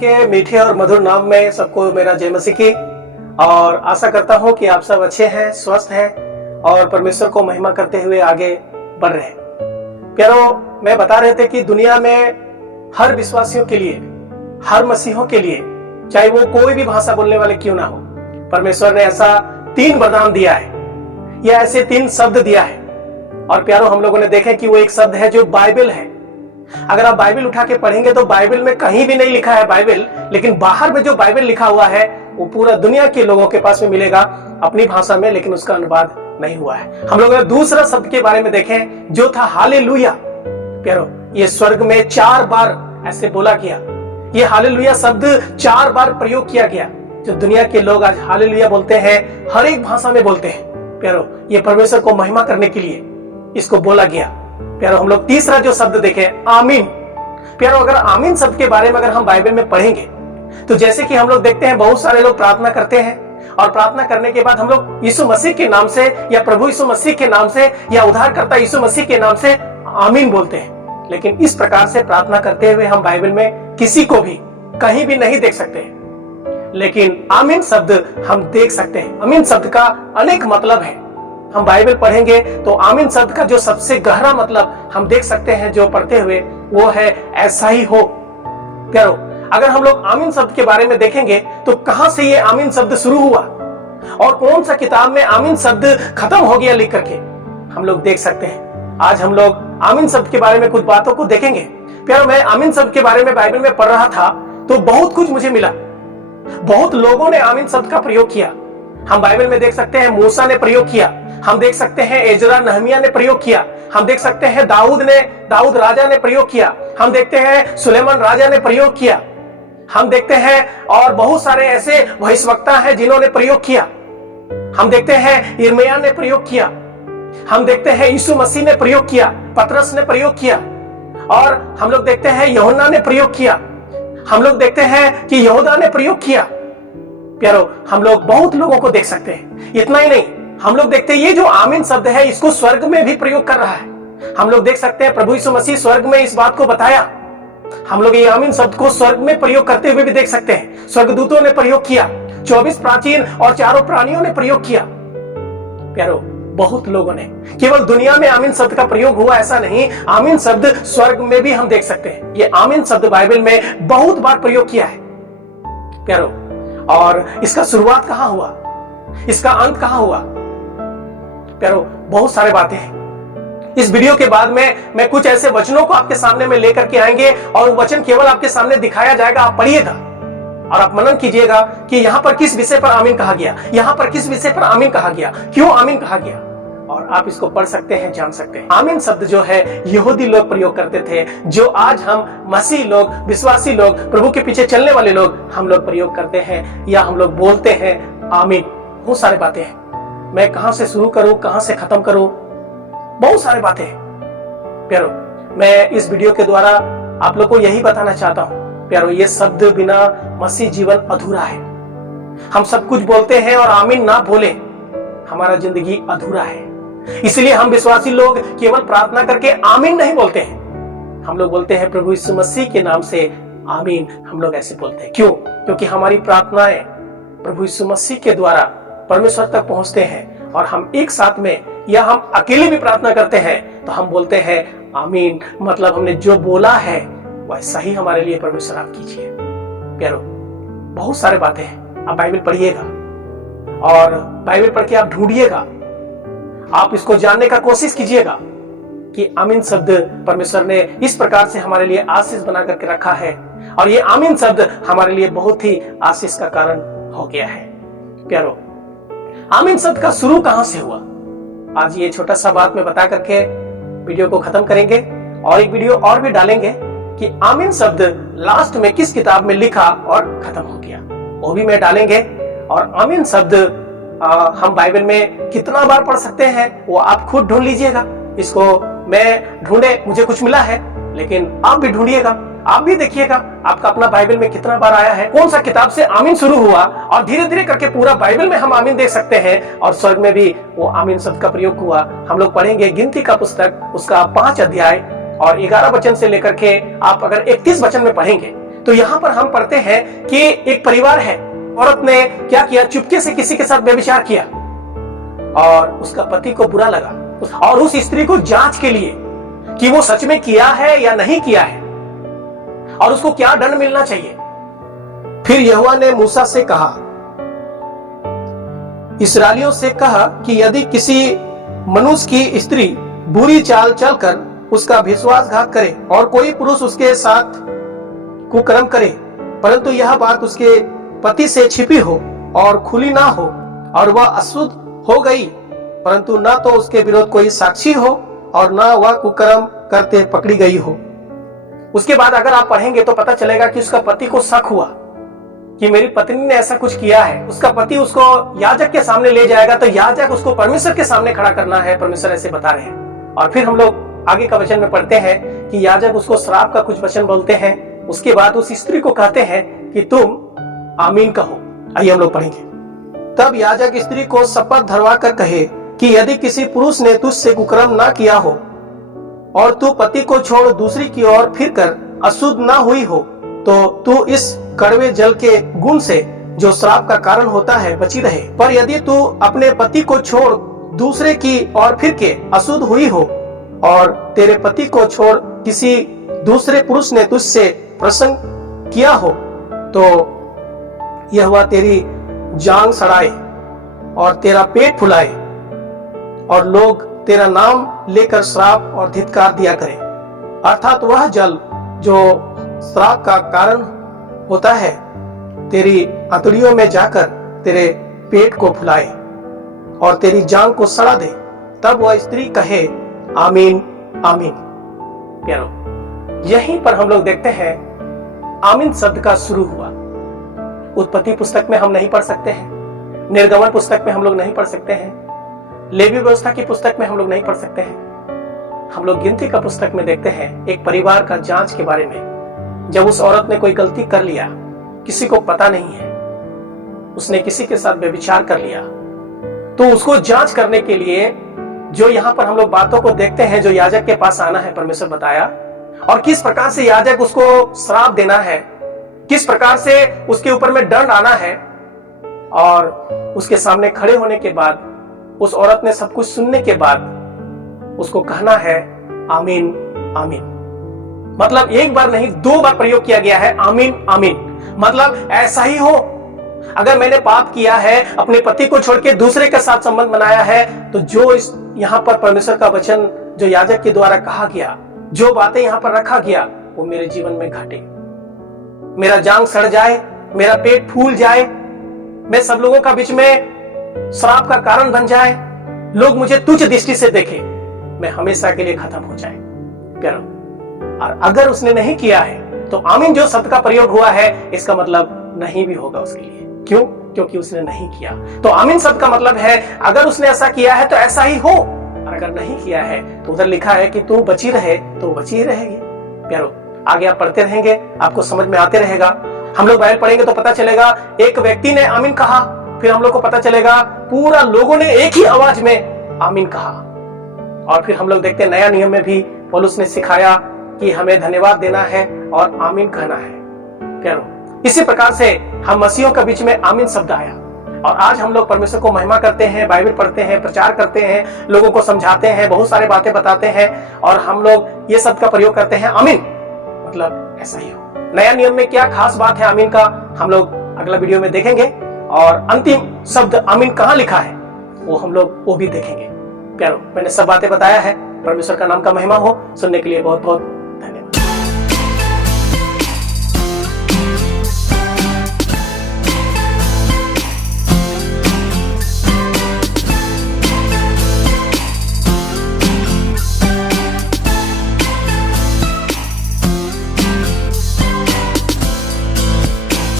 के मीठे और मधुर नाम में सबको मेरा जय मसीह की। और आशा करता हूं कि आप सब अच्छे हैं, स्वस्थ हैं और परमेश्वर को महिमा करते हुए आगे बढ़ रहे हैं। प्यारो, मैं बता रहे थे कि दुनिया में हर विश्वासियों के लिए, हर मसीहों के लिए, चाहे वो कोई भी भाषा बोलने वाले क्यों ना हो, परमेश्वर ने ऐसा 3 वरदान दिया है या ऐसे 3 शब्द दिया है। और प्यारो, हम लोगों ने देखे कि वो एक शब्द है जो बाइबल है। अगर आप बाइबल उठा के पढ़ेंगे तो बाइबल में कहीं भी नहीं लिखा है बाइबल, लेकिन बाहर में जो बाइबल लिखा हुआ है वो पूरा दुनिया के लोगों के पास में मिलेगा अपनी भाषा में, लेकिन उसका अनुवाद नहीं हुआ है। हम लोगों ने दूसरा शब्द के बारे में देखें जो था हालेलुया। प्यारो, ये स्वर्ग में 4 बार ऐसे बोला गया। ये हालेलुया शब्द 4 बार प्रयोग किया गया। जो दुनिया के लोग आज हालेलुया बोलते हैं, हर एक भाषा में बोलते हैं। प्यारो, ये परमेश्वर को महिमा करने के लिए इसको बोला गया। प्यारो, हम लोग तीसरा जो शब्द देखें, आमीन। प्यारो, अगर आमीन शब्द के बारे में अगर हम बाइबल में पढ़ेंगे तो जैसे कि हम लोग देखते हैं बहुत सारे लोग प्रार्थना करते हैं और प्रार्थना करने के बाद हम लोग यीशु मसीह के नाम से या प्रभु यीशु मसीह के नाम से या उद्धारकर्ता यीशु मसीह के नाम से आमीन बोलते हैं। लेकिन इस प्रकार से प्रार्थना करते हुए हम बाइबल में किसी को भी कहीं भी नहीं देख सकते हैं। लेकिन आमीन शब्द हम देख सकते हैं। आमीन शब्द का अनेक मतलब है। हम बाइबल पढ़ेंगे तो आमीन शब्द का जो सबसे गहरा मतलब हम देख सकते हैं जो पढ़ते हुए, वो है ऐसा ही हो। प्यारो, अगर हम लोग आमीन शब्द के बारे में देखेंगे तो कहां से ये आमीन शब्द शुरू हुआ और कौन सा किताब में आमीन शब्द खत्म हो गया लिख करके हम लोग देख सकते हैं। आज हम लोग आमीन शब्द के बारे में कुछ बातों को देखेंगे। प्यारो, मैं आमीन शब्द के बारे में बाइबल में पढ़ रहा था तो बहुत कुछ मुझे मिला। बहुत लोगों ने आमीन शब्द का प्रयोग किया। हम बाइबल में देख सकते हैं मूसा ने प्रयोग किया, हम देख सकते हैं एजरा नहमिया ने प्रयोग किया, हम देख सकते हैं दाऊद राजा ने प्रयोग किया, हम देखते हैं सुलेमान राजा ने प्रयोग किया, हम देखते हैं और बहुत सारे ऐसे भविष्यवक्ता हैं जिन्होंने प्रयोग किया। हम देखते हैं यिर्मयाह ने प्रयोग किया, हम देखते हैं यीशु मसीह ने प्रयोग किया, पतरस ने प्रयोग किया, और हम लोग देखते हैं यूहन्ना ने प्रयोग किया, हम लोग देखते हैं कि यहूदा ने प्रयोग किया। प्यारो, हम लोग बहुत लोगों को देख सकते हैं। इतना ही नहीं, हम लोग देखते हैं ये जो आमीन शब्द है इसको स्वर्ग में भी प्रयोग कर रहा है। हम लोग देख सकते हैं प्रभु यीशु मसीह स्वर्ग में इस बात को बताया। हम लोग ये आमीन शब्द को स्वर्ग में प्रयोग करते हुए भी देख सकते हैं। स्वर्गदूतों ने प्रयोग किया, 24 प्राचीन और 4 प्राणियों ने प्रयोग किया। प्यारो, बहुत लोगों ने, केवल दुनिया में आमीन शब्द का प्रयोग हुआ ऐसा नहीं, आमीन शब्द स्वर्ग में भी हम देख सकते हैं। ये आमीन शब्द बाइबल में बहुत बार प्रयोग किया है। प्यारो, और इसका शुरुआत कहां हुआ, इसका अंत कहां हुआ? प्यारो, बहुत सारे बातें हैं। इस वीडियो के बाद में मैं कुछ ऐसे वचनों को आपके सामने में लेकर के आएंगे और वो वचन केवल आपके सामने दिखाया जाएगा। आप पढ़िएगा और आप मनन कीजिएगा कि यहाँ पर किस विषय पर आमीन कहा गया, यहाँ पर किस विषय पर आमीन कहा गया, क्यों आमीन कहा गया, और आप इसको पढ़ सकते हैं, जान सकते हैं। आमीन शब्द जो है यहूदी लोग प्रयोग करते थे, जो आज हम मसीह लोग, विश्वासी लोग, प्रभु के पीछे चलने वाले लोग, हम लोग प्रयोग करते हैं या हम लोग बोलते हैं आमीन। बहुत सारी बातें हैं। मैं कहां से शुरू करूं, कहां से खत्म करूं, बहुत सारी बातें हैं। प्यारो, मैं इस वीडियो के द्वारा आप लोग को यही बताना चाहता हूं। प्यारो, ये शब्द बिना मसीह जीवन अधूरा है। हम सब कुछ बोलते हैं और आमीन ना बोले, हमारा जिंदगी अधूरा है। इसलिए हम विश्वासी लोग केवल प्रार्थना करके आमीन नहीं बोलते हैं, हम लोग बोलते हैं प्रभु यीशु मसीह के नाम से आमीन। हम लोग ऐसे बोलते हैं। क्यों? क्योंकि हमारी प्रार्थनाएं प्रभु यीशु मसीह के द्वारा परमेश्वर तक पहुंचते हैं। और हम एक साथ में या हम अकेले भी प्रार्थना करते हैं तो हम बोलते हैं आमीन। मतलब हमने जो बोला है वैसा ही हमारे लिए परमेश्वर आप कीजिए। प्यारो, बहुत सारे बातें हैं। आप बाइबल पढ़िएगा और बाइबल पढ़ के आप ढूंढिएगा, आप इसको जानने का कोशिश कीजिएगा कि आमीन शब्द परमेश्वर ने इस प्रकार से हमारे लिए आशीष बना करके रखा है। और ये आमीन शब्द हमारे लिए बहुत ही आशीष का कारण हो गया है। प्यारो, आमीन शब्द का शुरू कहां से हुआ, आज ये छोटा सा बात मैं बता करके वीडियो को खत्म करेंगे और एक वीडियो और भी डालेंगे कि आमीन शब्द लास्ट में किस किताब में लिखा और खत्म हो गया, वो भी मैं डालेंगे। और आमीन शब्द हम बाइबल में कितना बार पढ़ सकते हैं वो आप खुद ढूंढ लीजिएगा। इसको मैं ढूंढे, मुझे कुछ मिला है, लेकिन आप भी ढूंढिएगा, आप भी देखिएगा आपका अपना बाइबल में कितना बार आया है, कौन सा किताब से आमीन शुरू हुआ, और धीरे धीरे करके पूरा बाइबल में हम आमीन देख सकते हैं। और स्वर्ग में भी वो आमीन शब्द का प्रयोग हुआ। हम लोग पढ़ेंगे गिनती का पुस्तक, उसका 5 अध्याय और 11 वचन से लेकर के आप अगर 31 वचन में पढ़ेंगे तो यहाँ पर हम पढ़ते हैं कि एक परिवार है, औरत ने क्या किया, चुपके से किसी के साथ व्यभिचार किया और उसका पति को बुरा लगा और उस स्त्री को जांच के लिए कि वो सच में किया है या नहीं किया है और उसको क्या दंड मिलना चाहिए। फिर यहोवा ने मूसा से कहा, इस्राएलियों से कहा कि यदि किसी मनुष्य की स्त्री बुरी चाल चलकर उसका विश्वासघात करे और कोई पुरुष उसके साथ कुकर्म करे, परंतु यह बात उसके पति से छिपी हो और खुली ना हो और वह अशुद्ध हो गई, परंतु न तो उसके विरोध कोई साक्षी हो और न वह कुकर्म करते पकड़ी गई हो। उसके बाद अगर आप पढ़ेंगे तो पता चलेगा कि उसका पति को शक हुआ कि मेरी पत्नी ने ऐसा कुछ किया है। उसका पति उसको याजक के सामने ले जाएगा, तो याजक उसको परमेश्वर के सामने खड़ा करना है, परमेश्वर ऐसे बता रहे हैं। और फिर हम लोग आगे का वचन में पढ़ते हैं कि याजक उसको श्राप का कुछ वचन बोलते हैं। उसके बाद उस स्त्री को कहते हैं कि तुम आमीन कहो। आइए हम लोग पढ़ेंगे। तब याजक स्त्री को शपथ धरवा कर कहे कि यदि किसी पुरुष ने तुझसे कुकर्म ना किया हो और तू पति को छोड़ दूसरी की ओर फिर कर अशुद्ध ना हुई हो, तो तू इस कड़वे जल के गुण से जो श्राप का कारण होता है बची रहे। पर यदि तू अपने पति को छोड़ दूसरे की ओर फिर के अशुद्ध हुई हो और तेरे पति को छोड़ किसी दूसरे पुरुष ने तुझसे प्रसंग किया हो, तो यहोवा तेरी जांग सड़ाए और तेरा पेट फुलाए और लोग तेरा नाम लेकर श्राप और धिक्कार दिया करें। अर्थात वह जल जो श्राप का कारण होता है तेरी आंतड़ियों में जाकर तेरे पेट को फुलाए और तेरी जांग को सड़ा दे। तब वह स्त्री कहे आमीन आमीन। प्यारो, यहीं पर हम लोग देखते हैं आमीन शब्द का शुरू हुआ। उत्पत्ति पुस्तक में हम नहीं पढ़ सकते हैं, निर्गमन पुस्तक में हम लोग नहीं पढ़ सकते हैं, लेवी व्यवस्था की पुस्तक में हम लोग नहीं पढ़ सकते हैं। हम लोग गिनती का पुस्तक में देखते हैं एक परिवार का जांच के बारे में। जब उस औरत ने कोई गलती कर लिया, किसी को पता नहीं है, उसने किसी के साथ व्यभिचार कर लिया, तो उसको जांच करने के लिए जो यहाँ पर हम लोग बातों को देखते हैं, जो याजक के पास आना है, परमेश्वर बताया, और किस प्रकार से याजक उसको श्राप देना है, किस प्रकार से उसके ऊपर में दंड आना है। और उसके सामने खड़े होने के बाद, उस औरत ने सब कुछ सुनने के बाद उसको कहना है आमीन आमीन। मतलब एक बार नहीं, 2 बार प्रयोग किया गया है आमीन आमीन। मतलब ऐसा ही हो, अगर मैंने पाप किया है, अपने पति को छोड़ के दूसरे के साथ संबंध बनाया है, तो जो इस यहाँ पर परमेश्वर का वचन जो याजक के द्वारा कहा गया, जो बातें यहाँ पर रखा गया, वो मेरे जीवन में घटे। मेरा जांग सड़ जाए, मेरा पेट फूल जाए, मैं सब लोगों का बीच में श्राप का कारण बन जाए, लोग मुझे तुच्छ दृष्टि से देखें, मैं हमेशा के लिए खत्म हो जाए। प्यारो, और अगर उसने नहीं किया है तो आमीन जो शब्द का प्रयोग हुआ है, इसका मतलब नहीं भी होगा उसके लिए। क्यों? क्योंकि उसने नहीं किया। तो आमीन शब्द का मतलब है अगर उसने ऐसा किया है तो ऐसा ही हो, और अगर नहीं किया है तो उधर लिखा है कि तू बची रहे तो बची ही रहेगी। प्यारो, आगे आप पढ़ते रहेंगे, आपको समझ में आते रहेगा। हम लोग बाइबल पढ़ेंगे तो पता चलेगा एक व्यक्ति ने आमीन कहा, फिर हम लोग को पता चलेगा पूरा लोगों ने एक ही आवाज में आमीन कहा। और फिर हम लोग देखते हैं नया नियम में भी पौलुस ने सिखाया कि हमें धन्यवाद देना है और आमीन कहना है। प्यारो, इसी प्रकार से हम मसीहों के बीच में आमीन शब्द आया, और आज हम लोग परमेश्वर को महिमा करते हैं, बाइबल पढ़ते हैं, प्रचार करते हैं, लोगों को समझाते हैं, बहुत सारे बातें बताते हैं, और हम लोग ये शब्द का प्रयोग करते हैं आमीन। मतलब ऐसा ही हो। नया नियम में क्या खास बात है आमीन का, हम लोग अगला वीडियो में देखेंगे, और अंतिम शब्द आमीन कहाँ लिखा है वो हम लोग वो भी देखेंगे। प्यारो, मैंने सब बातें बताया है। परमेश्वर का नाम का महिमा हो। सुनने के लिए बहुत बहुत